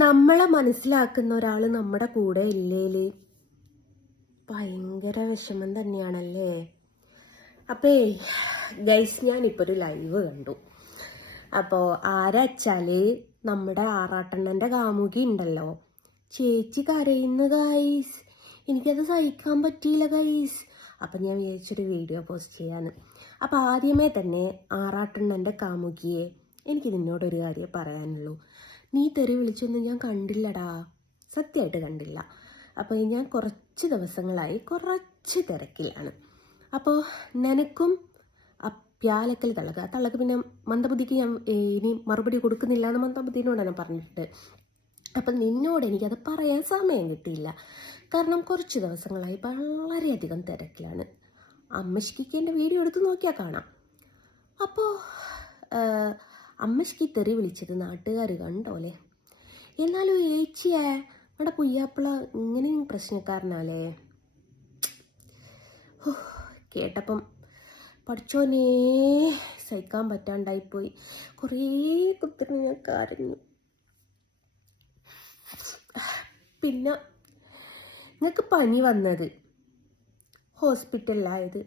നമ്മളെ മനസ്സിലാക്കുന്ന ഒരാൾ നമ്മുടെ കൂടെ ഇല്ലേല് ഭയങ്കര വിഷമം തന്നെയാണല്ലേ. അപ്പേ ഗൈസ്, ഞാനിപ്പോൾ ഒരു ലൈവ് കണ്ടു. അപ്പോൾ ആരാച്ചാൽ നമ്മുടെ ആറാട്ടണ്ണൻ്റെ കാമുകി ഉണ്ടല്ലോ, ചേച്ചി കരയുന്നു ഗൈസ്. എനിക്കത് സഹിക്കാൻ പറ്റിയില്ല ഗൈസ്. അപ്പം ഞാൻ വിചാരിച്ചൊരു വീഡിയോ പോസ്റ്റ് ചെയ്യാന്ന്. അപ്പോൾ ആദ്യമേ തന്നെ ആറാട്ടണ്ണൻ്റെ കാമുകിയെ, എനിക്ക് നിന്നോടൊരു കാര്യം പറയാനുള്ളൂ. നീ തെറി വിളിച്ചൊന്നും ഞാൻ കണ്ടില്ലടാ, സത്യമായിട്ട് കണ്ടില്ല. അപ്പോൾ ഞാൻ കുറച്ച് ദിവസങ്ങളായി കുറച്ച് തിരക്കിലാണ്. അപ്പോൾ നിനക്കും പ്യാലക്കൽ തള്ളക്ക് പിന്നെ മന്ദബുദ്ധിക്ക് ഞാൻ ഇനി മറുപടി കൊടുക്കുന്നില്ല എന്ന് മന്ദബുദ്ധിനോട് ഞാൻ പറഞ്ഞിട്ട്. അപ്പം നിന്നോട് എനിക്കത് പറയാൻ സമയം കിട്ടിയില്ല. കാരണം കുറച്ച് ദിവസങ്ങളായി വളരെയധികം തിരക്കിലാണ്. അമ്മശ്ശിക്ക് എൻ്റെ വീഡിയോ എടുത്ത് നോക്കിയാൽ കാണാം. അപ്പോൾ അമ്മശ്ശിക്ക് തെറി വിളിച്ചത് നാട്ടുകാർ കണ്ടോലെ. എന്നാലും ഏച്ചിയെ നമ്മുടെ പുയ്യാപ്പിള ഇങ്ങനെയും പ്രശ്നക്കാരനാലേ. കേട്ടപ്പം പഠിച്ചോനേ സഹിക്കാൻ പറ്റാണ്ടായിപ്പോയി. കുറേ കുത്തിരി ഞാൻ കരഞ്ഞു. പിന്നെ നിങ്ങൾക്ക് പനി വന്നത്, ഹോസ്പിറ്റലിലായത്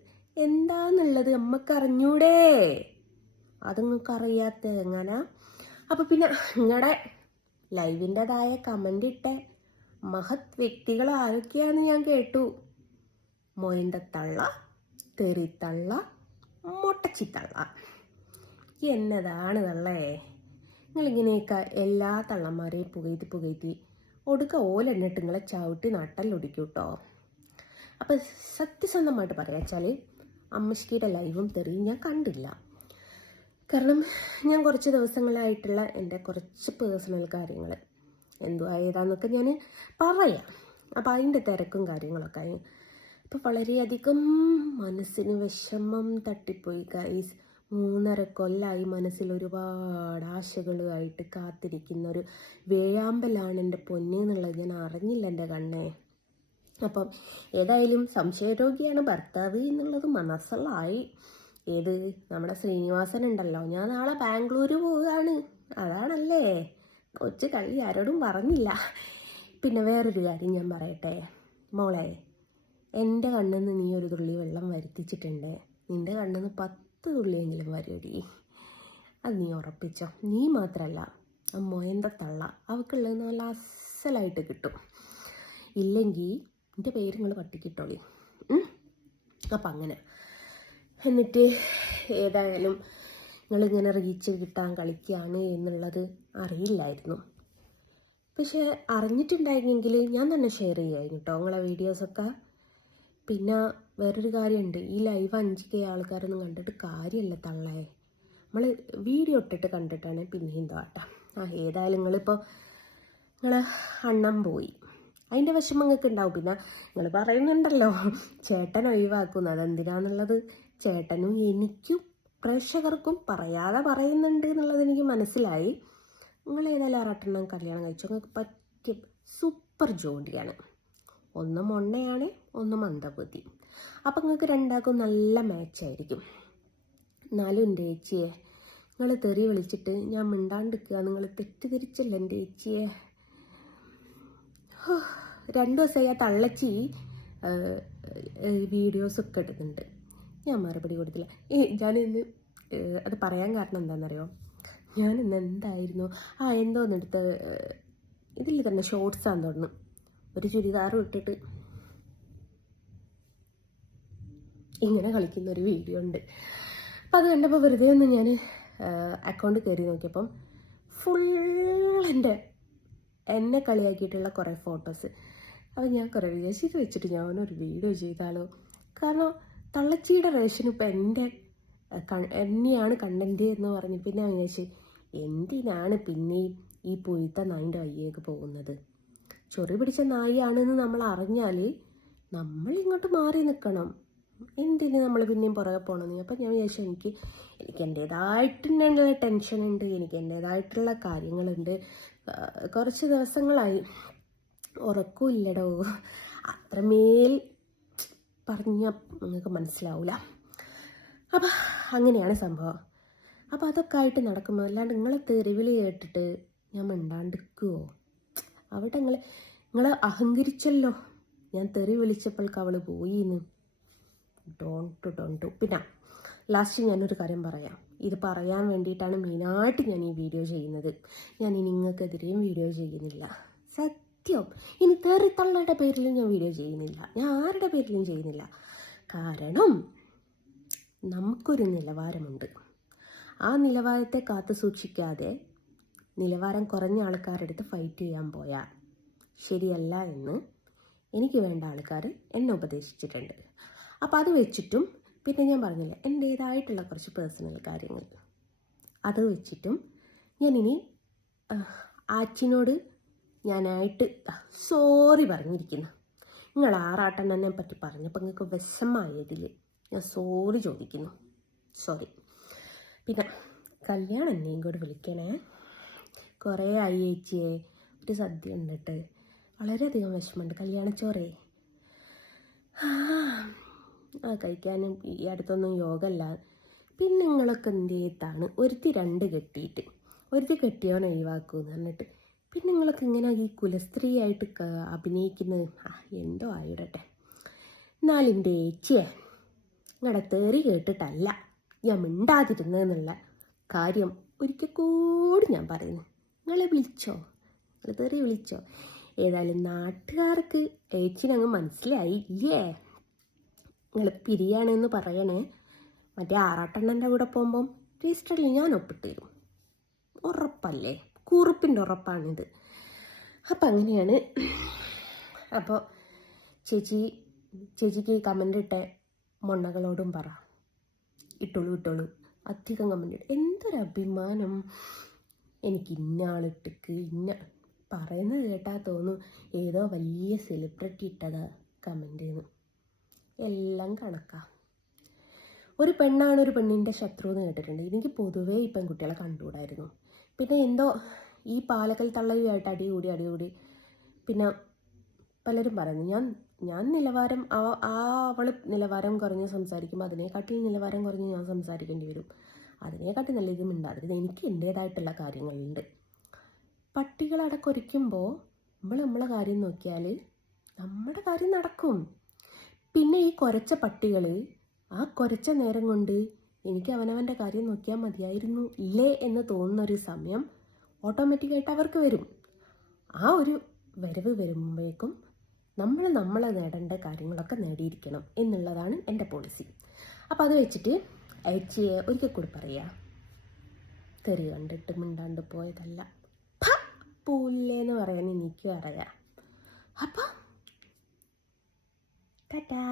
എന്താന്നുള്ളത് അമ്മക്കറിഞ്ഞൂടേ? അത് നിങ്ങൾക്ക് അറിയാത്ത എങ്ങനെ? അപ്പം പിന്നെ നിങ്ങളുടെ ലൈവിൻ്റെതായ കമൻ്റ് ഇട്ട മഹത് വ്യക്തികൾ ആരൊക്കെയാണെന്ന് ഞാൻ കേട്ടു. മൊയന്തത്തള്ള, തെറിത്തള്ള, മൊട്ടച്ചിത്തള്ള. എന്നതാണ് തള്ളേ നിങ്ങളിങ്ങനെയൊക്കെ എല്ലാ തള്ളന്മാരെയും പുകയ്ത്തി ഒടുക്ക ഓലെണ്ണിട്ട് നിങ്ങളെ ചവിട്ടി നട്ടല്ലൊടിക്കൂട്ടോ. അപ്പം സത്യസന്ധമായിട്ട് പറയാച്ചാൽ അമ്മശ്ശിയുടെ ലൈവും തെറിയും ഞാൻ കണ്ടില്ല. കാരണം ഞാൻ കുറച്ച് ദിവസങ്ങളായിട്ടുള്ള എൻ്റെ കുറച്ച് പേഴ്സണൽ കാര്യങ്ങൾ എന്തുവാ ഏതാന്നൊക്കെ ഞാൻ പറയാം. അപ്പോൾ അതിൻ്റെ തിരക്കും കാര്യങ്ങളൊക്കെ ആയി. അപ്പോൾ വളരെയധികം മനസ്സിന് വിഷമം തട്ടിപ്പോയി ഗൈസ്. 3.5 കൊല്ലമായി മനസ്സിൽ ഒരുപാട് ആശകളുമായിട്ട് കാത്തിരിക്കുന്ന ഒരു വേഴാമ്പലാണ് എൻ്റെ പൊന്നെന്നുള്ളത് ഞാൻ അറിഞ്ഞില്ല എൻ്റെ കണ്ണേ. അപ്പം ഏതായാലും സംശയരോഗിയാണ് ഭർത്താവ് എന്നുള്ളത് മനസ്സിലായി. ഏത് നമ്മുടെ ശ്രീനിവാസൻ ഉണ്ടല്ലോ, ഞാൻ നാളെ ബാംഗ്ലൂർ പോവുകയാണ്. അതാണല്ലേ കൊച്ചു കളി, ആരോടും പറഞ്ഞില്ല. പിന്നെ വേറൊരു കാര്യം ഞാൻ പറയട്ടെ മോളെ, എൻ്റെ കണ്ണിന്ന് നീ ഒരു തുള്ളി വെള്ളം വരുത്തിച്ചിട്ടുണ്ട്, നിൻ്റെ കണ്ണിന്ന് 10 തുള്ളിയെങ്കിലും വരുമടി. അത് നീ ഉറപ്പിച്ചോ. നീ മാത്രമല്ല, ആ മൊയന്തത്തള്ള അവൾക്കുള്ളത് നല്ല അസലായിട്ട് കിട്ടും. ഇല്ലെങ്കിൽ എൻ്റെ പേര് നിങ്ങൾ പട്ടിക്കിട്ടോളി. അപ്പം അങ്ങനെ എന്നിട്ട് ഏതായാലും നിങ്ങളിങ്ങനെ റീച്ച് കിട്ടാൻ കളിക്കുകയാണ് എന്നുള്ളത് അറിയില്ലായിരുന്നു. പക്ഷേ അറിഞ്ഞിട്ടുണ്ടായിരുന്നെങ്കിൽ ഞാൻ തന്നെ ഷെയർ ചെയ്യുമായിരുന്നു കേട്ടോ നിങ്ങളെ വീഡിയോസൊക്കെ. പിന്നെ വേറൊരു കാര്യമുണ്ട്, ഈ ലൈവ് 5K ആൾക്കാരൊന്നും കണ്ടിട്ട് കാര്യമല്ല തള്ളേ. നമ്മൾ വീഡിയോ ഇട്ടിട്ട് കണ്ടിട്ടാണ് പിന്നെയും താട്ടാ. ഏതായാലും നിങ്ങളിപ്പോൾ നിങ്ങളെ അണ്ണം പോയി, അതിൻ്റെ വിഷമം നിങ്ങൾക്ക് ഉണ്ടാവും. പിന്നെ നിങ്ങൾ പറയുന്നുണ്ടല്ലോ ചേട്ടൻ ഒഴിവാക്കുന്നു, അതെന്തിനാന്നുള്ളത് ചേട്ടനും എനിക്കും പ്രേക്ഷകർക്കും പറയാതെ പറയുന്നുണ്ട് എന്നുള്ളത് എനിക്ക് മനസ്സിലായി. നിങ്ങൾ ഏതായാലും ആറാട്ടെണ്ണം കല്യാണം കഴിച്ചു, നിങ്ങൾക്ക് പറ്റിയ സൂപ്പർ ജോഡിയാണ്. ഒന്ന് മൊണ്ണയാണ്, ഒന്ന് മന്ദബുദ്ധി. അപ്പം നിങ്ങൾക്ക് രണ്ടാൾക്കും നല്ല മാച്ചായിരിക്കും. എന്നാലും എൻ്റെ ചേച്ചിയെ നിങ്ങൾ തെറി വിളിച്ചിട്ട് ഞാൻ മിണ്ടാണ്ടിരിക്കുക, നിങ്ങൾ തെറ്റിദ്ധരിച്ചല്ല എൻ്റെ ചേച്ചിയെ. 2 ദിവസമായി ആ തള്ളച്ചി വീഡിയോസൊക്കെ ഇടുന്നുണ്ട്, ഞാൻ മറുപടി കൊടുത്തില്ല. ഞാനിന്ന് അത് പറയാൻ കാരണം എന്താണെന്നറിയോ, ഞാനിന്ന് എന്തായിരുന്നു എന്തോന്നെടുത്ത് ഇതിൽ തന്നെ ഷോർട്സാന്ന് തോന്നുന്നു, ഒരു ചുരിദാറും ഇട്ടിട്ട് ഇങ്ങനെ കളിക്കുന്ന ഒരു വീഡിയോ ഉണ്ട്. അപ്പം അത് കണ്ടപ്പോൾ വെറുതെ ഒന്ന് ഞാൻ അക്കൗണ്ട് കയറി നോക്കിയപ്പം ഫുൾ എന്നെ കളിയാക്കിയിട്ടുള്ള കുറേ ഫോട്ടോസ്. അപ്പം ഞാൻ കുറേ വിചാരിച്ചു ഇത് വെച്ചിട്ട് ഞാനൊരു വീഡിയോ ചെയ്താലോ. കാരണം തള്ളച്ചിയുടെ റേഷൻ ഇപ്പം എന്നെയാണ് കണ്ടന്റ് എന്ന് പറഞ്ഞ് പിന്നെ വിചാരിച്ചു എന്തിനാണ് പിന്നെയും ഈ പൊയ്ത്ത നായിൻ്റെ വയ്യേക്ക് പോകുന്നത്. ചൊറി പിടിച്ച നായിയാണെന്ന് നമ്മൾ അറിഞ്ഞാൽ നമ്മൾ ഇങ്ങോട്ട് മാറി നിൽക്കണം. എന്തിന് നമ്മൾ പിന്നെയും പുറകെ പോകണമെന്ന്. അപ്പം ഞാൻ വിചാരിച്ചു എനിക്ക് എൻ്റേതായിട്ടുള്ള ടെൻഷനുണ്ട്, എനിക്ക് എൻ്റേതായിട്ടുള്ള കാര്യങ്ങളുണ്ട്. കുറച്ച് ദിവസങ്ങളായി ഉറക്കമില്ലടോ, അത്രമേൽ പറഞ്ഞ നിങ്ങൾക്ക് മനസ്സിലാവില്ല. അപ്പം അങ്ങനെയാണ് സംഭവം. അപ്പോൾ അതൊക്കെ ആയിട്ട് നടക്കുമ്പോൾ അല്ലാണ്ട് നിങ്ങളെ തെരുവിൽ കേട്ടിട്ട് ഞാൻ മിണ്ടാണ്ടിരിക്കുമോ? എവിടെ നിങ്ങൾ അഹങ്കരിച്ചല്ലോ, ഞാൻ തെറി വിളിച്ചപ്പോൾക്ക് അവൾ പോയിന്ന്. ഡോണ്ട്. പിന്നെ ലാസ്റ്റ് ഞാനൊരു കാര്യം പറയാം. ഇത് പറയാൻ വേണ്ടിയിട്ടാണ് മെയിനായിട്ട് ഞാൻ ഈ വീഡിയോ ചെയ്യുന്നത്. ഞാൻ ഇനി നിങ്ങൾക്കെതിരെയും വീഡിയോ ചെയ്യുന്നില്ല, സത്യം. ഇനി തെറിത്തള്ളയുടെ പേരിലും ഞാൻ വീഡിയോ ചെയ്യുന്നില്ല, ഞാൻ ആരുടെ പേരിലും ചെയ്യുന്നില്ല. കാരണം നമുക്കൊരു നിലവാരമുണ്ട്. ആ നിലവാരത്തെ കാത്തു സൂക്ഷിക്കാതെ നിലവാരം കുറഞ്ഞ ആൾക്കാരുടെ അടുത്ത് ഫൈറ്റ് ചെയ്യാൻ പോയാൽ ശരിയല്ല എന്ന് എനിക്ക് വേണ്ട ആൾക്കാർ എന്നെ ഉപദേശിച്ചിട്ടുണ്ട്. അപ്പോൾ അത് വെച്ചിട്ടും പിന്നെ ഞാൻ പറഞ്ഞില്ല എൻ്റേതായിട്ടുള്ള കുറച്ച് പേഴ്സണൽ കാര്യങ്ങൾ, അത് വെച്ചിട്ടും ഞാനിനി ആച്ചിനോട് ഞാനായിട്ട് സോറി പറഞ്ഞിരിക്കുന്നു. നിങ്ങൾ ആറാട്ടെണ്ണനെ പറ്റി പറഞ്ഞപ്പോൾ നിങ്ങൾക്ക് വിഷമായതിൽ ഞാൻ സോറി ചോദിക്കുന്നു, സോറി. പിന്നെ കല്യാണം എന്നെയും കൂടെ വിളിക്കണേ. കുറേ ആയി ചേച്ചിയെ, ഒരു സദ്യ ഉണ്ടിട്ട് വളരെയധികം വിഷമമുണ്ട്. കല്യാണച്ചോറേ ആ കഴിക്കാനും ഈ അടുത്തൊന്നും യോഗമല്ല. പിന്നെ നിങ്ങളൊക്കെ എന്ത് ചെയ്താണ് ഒരുത്തി രണ്ട് കെട്ടിയിട്ട് ഒരുത്തി കെട്ടിയവൻ ഒഴിവാക്കുമെന്ന് പറഞ്ഞിട്ട് പിന്നെ നിങ്ങളൊക്കെ ഇങ്ങനെ ഈ കുലസ്ത്രീയായിട്ട് അഭിനയിക്കുന്നത്. എന്തോ ആയിടട്ടെ. എന്നാലിൻ്റെ ഏച്ചിയെ നിങ്ങളുടെ തെറി കേട്ടിട്ടല്ല ഞാൻ മിണ്ടാതിരുന്നതെന്നുള്ള കാര്യം ഒരിക്കൽ കൂടി ഞാൻ പറയുന്നു. നിങ്ങളെ വിളിച്ചോ, നിങ്ങൾ തെറി വിളിച്ചോ? ഏതായാലും നാട്ടുകാർക്ക് ഏച്ചിനങ്ങ് മനസ്സിലായി ഇല്ലേ? നിങ്ങൾ പിരിയാണെന്ന് പറയണേ. മറ്റേ ആറാട്ടെണ്ണൻ്റെ കൂടെ പോകുമ്പം രജിസ്റ്ററിൽ ഞാൻ ഒപ്പിട്ട് തരും, ഉറപ്പല്ലേ, കുറിപ്പിൻ്റെ ഉറപ്പാണിത്. അപ്പം അങ്ങനെയാണ്. അപ്പോൾ ചേച്ചിക്ക് ഈ കമൻ്റ് ഇട്ട മൊണ്ണകളോടും പറ, ഇട്ടോളൂ അധികം കമൻ്റ് ഇട്ട്. എന്തൊരഭിമാനം. എനിക്ക് ഇന്ന ആളിട്ടിക്ക് ഇന്ന പറയുന്നത് കേട്ടാൽ തോന്നും ഏതോ വലിയ സെലിബ്രിറ്റി ഇട്ടതാ കമൻ്റ് എന്ന്. എല്ലാം കണക്കാ. ഒരു പെണ്ണാണ് ഒരു പെണ്ണിൻ്റെ ശത്രു എന്ന് കേട്ടിട്ടുണ്ട്. എനിക്ക് പൊതുവേ ഈ പെൺകുട്ടികളെ കണ്ടുകൂടായിരുന്നു. പിന്നെ എന്തോ ഈ പാലക്കൽ തള്ളയുമായിട്ട് അടികൂടി പിന്നെ പലരും പറയുന്നു ഞാൻ നിലവാരം അവൾ നിലവാരം കുറഞ്ഞ് സംസാരിക്കുമ്പോൾ അതിനെക്കാട്ടിൽ നിലവാരം കുറഞ്ഞ് ഞാൻ സംസാരിക്കേണ്ടി വരും. അതിനെക്കാട്ടി നല്ല ഇത് മിണ്ടാതിരുന്നത്. എനിക്ക് എൻ്റേതായിട്ടുള്ള കാര്യങ്ങളുണ്ട്. പട്ടികളടക്കൊരിക്കുമ്പോൾ നമ്മളെ കാര്യം നോക്കിയാൽ നമ്മുടെ കാര്യം നടക്കും. പിന്നെ ഈ കുരച്ച പട്ടികൾ ആ കുരച്ച നേരം കൊണ്ട് എനിക്ക് അവനവൻ്റെ കാര്യം നോക്കിയാൽ മതിയായിരുന്നു ഇല്ലേ എന്ന് തോന്നുന്നൊരു സമയം ഓട്ടോമാറ്റിക്കായിട്ട് അവർക്ക് വരും. ആ ഒരു വരവ് വരുമ്പോഴേക്കും നമ്മളെ നേടേണ്ട കാര്യങ്ങളൊക്കെ നേടിയിരിക്കണം എന്നുള്ളതാണ് എൻ്റെ പോളിസി. അപ്പോൾ അത് വെച്ചിട്ട് അയച്ചിയെ ഒരിക്കൽ കൂടി പറയാം, തെറി കണ്ടിട്ട് മിണ്ടാണ്ട് പോയതല്ല, പൂല്ലേന്ന് പറയാൻ എനിക്ക് അറിയാം. അപ്പം ടാറ്റാ.